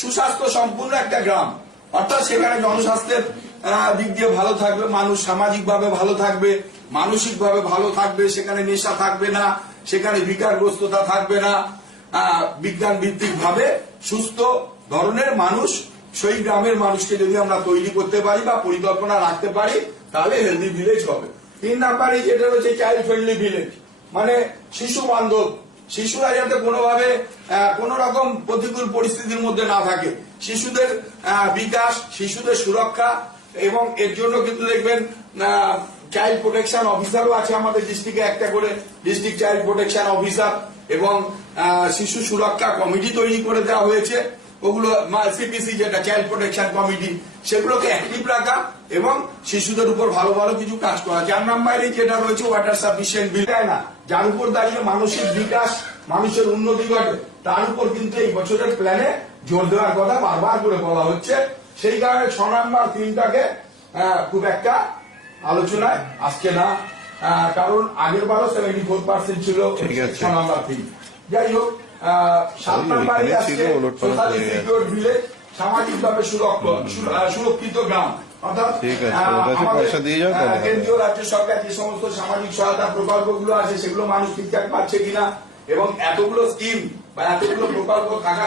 সুস্বাস্থ্য সম্পূর্ণ একটা গ্রাম, অর্থাৎ সেখানে জনস্বাস্থ্যের দিক দিয়ে ভালো থাকবে, মানুষ সামাজিকভাবে ভালো থাকবে, মানসিকভাবে ভালো থাকবে, সেখানে নেশা থাকবে না, সেখানে বিকারগ্রস্ততা থাকবে না, বিজ্ঞান ভিত্তিক ভাবে সুস্থ ধরনের মানুষ, সেই গ্রামের মানুষকে যদি আমরা তৈরি করতে পারি বা পরিকল্পনা রাখতে পারি, তাহলে হেলদি ভিলেজ হবে। 3 নাম্বারে যেটা রয়েছে চাইল্ড ফ্রেন্ডলি ভিলেজ, মানে শিশু বান্ধব, শিশুরা যাতে কোনোভাবে কোন রকম প্রতিকূল পরিস্থিতির মধ্যে না থাকে, শিশুদের বিকাশ, শিশুদের সুরক্ষা, এবং এর জন্য কিন্তু দেখবেন চাইল্ড প্রোটেকশন অফিসারও আছে আমাদের ডিস্ট্রিক্টে, একটা করে ডিস্ট্রিক্ট চাইল্ড প্রোটেকশন অফিসার, এবং শিশু সুরক্ষা কমিটি তৈরি করে দেওয়া হয়েছে। ওগুলো সিপিসি যেটা চাইল্ড প্রোটেকশন কমিটি, সেগুলোকে অ্যাক্টিভ রাখা এবং শিশুদের উপর ভালো ভালো কিছু কাজ করা। 4 নম্বরে যেটা রয়েছে ওয়াটার সাফিসিয়েন্ট বিল, তাই না, যার উপর দাঁড়িয়ে মানসিক বিকাশ, মানুষের উন্নতি ঘটে, তার উপর কিন্তু এই বছরের প্ল্যানে জোর দেওয়ার কথা বারবার করে বলা হচ্ছে। সেই কারণে 6 নম্বর থিমটাকে খুব একটা আলোচনায় আসছে না, কারণ আগের বারও 74% ছিল 6 নম্বর থিম। যাই হোক, 7 নম্বরে আসছে সোশ্যালি সিকিউর ভিলেজ, সামাজিকভাবে সুরক্ষিত গ্রাম, অর্থাৎ কেন্দ্রীয় রাজ্য সরকার যে সমস্ত সামাজিক সহায়তা প্রকল্পগুলো আছে সেগুলো মানুষ ঠিকঠাক পাচ্ছে কিনা, এবং এতগুলো স্কিম বা এতগুলো প্রকল্প থাকা